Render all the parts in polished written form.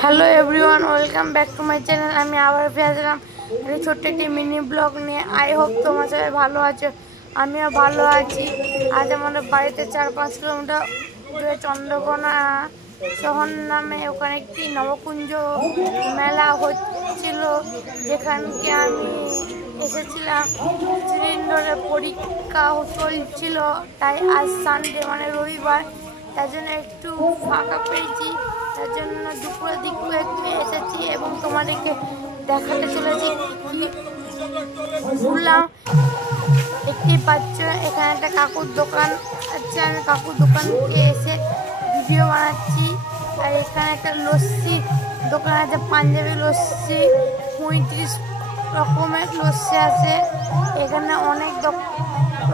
Hello everyone, welcome back to my channel. আমি আবার ফিরে আসলাম একটা ছোট্ট একটি মিনি ব্লগ নিয়ে। আই হোপ তোমার সবাই ভালো আছো, আমিও ভালো আছি। আজ আমাদের বাড়িতে 4-5 কিলোমিটার দূরে চন্দ্রকোনা শহর নামে ওখানে একটি নবকুঞ্জ মেলা হচ্ছিল, যেখানকে আমি এসেছিলাম। সিলিন্ডারের পরীক্ষা চলছিল, তাই আজ সানডে মানে রবিবার, তার জন্য একটু ফাঁকা পেয়েছি। তার জন্য দুপুরের দিক করে একটু এসেছি এবং তোমাদেরকে দেখাতে চলেছি কি ঘুরলাম। দেখতেই পাচ্ছ এখানে একটা কাকুর দোকান আছে, আমি কাকুর দোকানকে এসে ভিডিও বানাচ্ছি। আর এখানে একটা লস্যি দোকান আছে, পাঞ্জাবি লস্যি, 35 রকমের লস্যি আছে। এখানে অনেক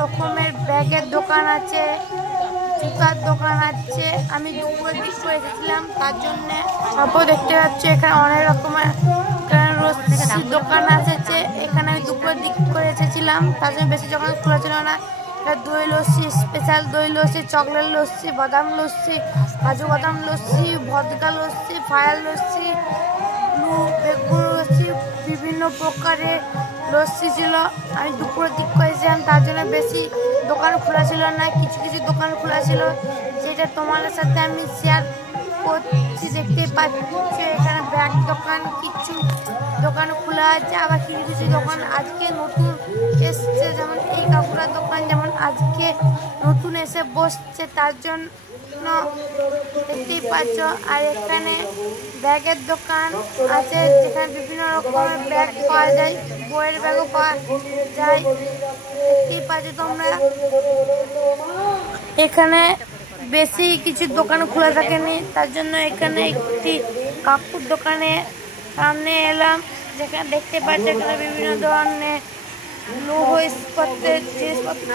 রকমের ব্যাগের দোকান আছে, জুতার দোকান আছে। আমি দুপুরের দিক করে এসেছিলাম, তার জন্য তারপর দেখতে পাচ্ছি এখানে অনেক রকমের লস্যির দোকান আছে। এখানে আমি দুপুরের দিক করে এসেছিলাম, তার জন্য বেশি দোকান খোলা ছিল না। দই লস্যি, স্পেশাল দই লস্যি, চকলেট লস্যি, বাদাম লস্যি, কাজু বাদাম লস্যি, ভদকা লস্যি, ফায়ার লস্যি, বেগুন লস্যি, বিভিন্ন প্রকারের লস্যি ছিল। আমি দুপুরের দিক করেছিলাম, তার জন্য বেশি দোকান খোলা ছিল না, কিছু কিছু দোকান খোলা ছিল, যেটা তোমাদের সাথে আমি শেয়ার করছি। দেখতে পাচ্ছি এখানে ব্যাগ দোকান, কিছু দোকান খোলা আছে, আবার কিছু কিছু দোকান আজকে নতুন এসছে, যেমন এই কাপড়ের দোকান যেমন আজকে নতুন এসে বসছে, তার জন্য দেখতেই পাচ্ছ। আর এখানে ব্যাগের দোকান আছে, যেখানে বিভিন্ন রকমের ব্যাগ পাওয়া যায়, বইয়ের ব্যাগও পাওয়া যায়। দেখতেই পাচ্ছ তোমরা এখানে বেশি কিছু দোকান খোলা থাকেনি, তার জন্য এখানে একটি কাপড় দোকানে সামনে এলাম, যেখানে দেখতে পাচ্ছ এখানে বিভিন্ন ধরনের লৌহ ইস্পাতের জিনিসপত্র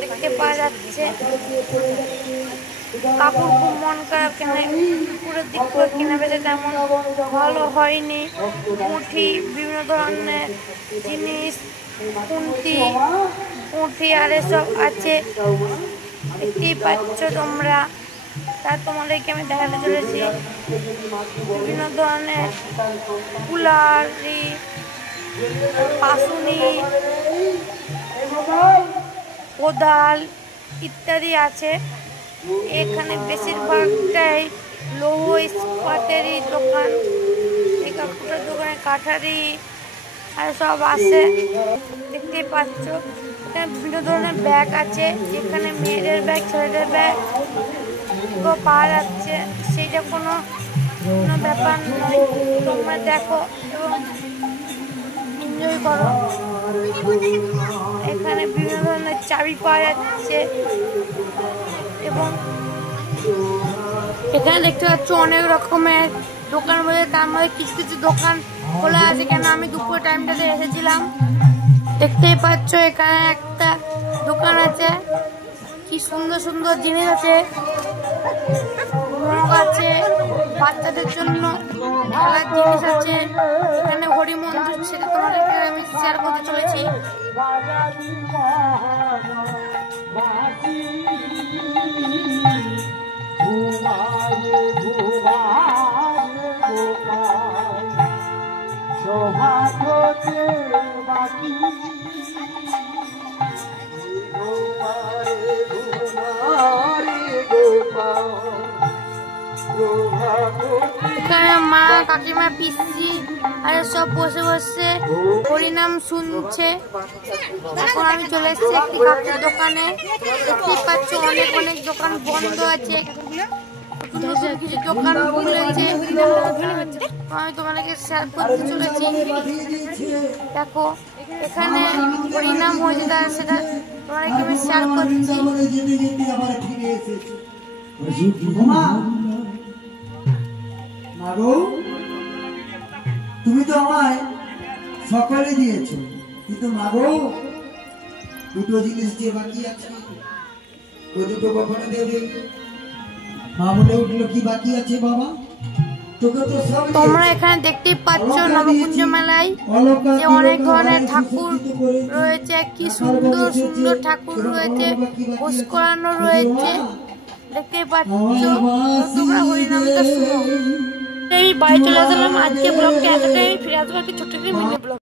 দেখতে পাওয়া যাচ্ছে। কাপড় খুব মন খারাপ, কেন পুরো দিক করে কেনা বেচে তেমন ভালো হয়নি। পুঁথি, বিভিন্ন ধরনের জিনিস, পুঁথি আর এসব আছে, দেখতেই পাচ্ছ তোমরা। তা তোমাদেরকে আমি দেখাতে চলেছি বিভিন্ন ধরনের কুলারি, পাসুনি, কোদাল ইত্যাদি আছে। এখানে বেশিরভাগটাই লৌহ ইস্পাতেরই দোকান। এই কাপড়ের দোকানে কাঠারি আর সব আছে, দেখতেই পাচ্ছ। এখানে বিভিন্ন ধরনের ব্যাগ আছে, যেখানে মেয়েদের ব্যাগ, ছেলেদের ব্যাগ পাওয়া যাচ্ছে, সেইটা কোনো ব্যাপার নয়। তোমরা দেখো এবং এনজয় করো। এখানে বিভিন্ন ধরনের চাবি পাওয়া যাচ্ছে এবং এখানে দেখতে পাচ্ছ অনেক রকমের দোকান বলে, তার মধ্যে কিছু কিছু দোকান খোলা আছে, কেন আমি দুপুর টাইমটাতে এসেছিলাম। দেখতেই পাচ্ছ এখানে একটা দোকান আছে, কি সুন্দর সুন্দর জিনিস আছে, মগ আছে, বাচ্চাদের জন্য খেলার জিনিস আছে। এখানে হরি মন্দির, সেটা তোমাদেরকে আমি শেয়ার করতে চলেছি। এখানে মা, কাকিমা, পিসি আর সব বসে বসে হরিনাম শুনছে। এখন আমি চলে এসেছি একটি কাপড়ের দোকানে। দেখতেই পাচ্ছ অনেক অনেক দোকান বন্ধ আছে, কিছু দোকান খুলেছে, আমি তোমাদেরকে শেয়ার করতে চলেছি। দেখো এখানে হরিনাম হয়েছে, তার সেটা তোমাদেরকে আমি শেয়ার করছি। তুমি তো আমায় সকালে দিয়েছো, কিন্তু মাগো দুটো জিনিস যে বাকি আছে, ওই দুটো কখনো দেবে? মা বলে উঠলো, কি বাকি আছে বাবা? তোমরা এখানে দেখতেই পাচ্ছ নবকুঞ্জ মেলায় যে অনেক ধরনের ঠাকুর রয়েছে, কি সুন্দর সুন্দর ঠাকুর রয়েছে, ঘোষ করানো রয়েছে। দেখতেই পাচ্ছ, তোমরা হরিনামটা শুনো। আমি বাড়ি চলে আসলাম। আজকে ব্লগটা এতটাই, ফিরে আসবো একটা ছোট্ট মিনি ব্লগ।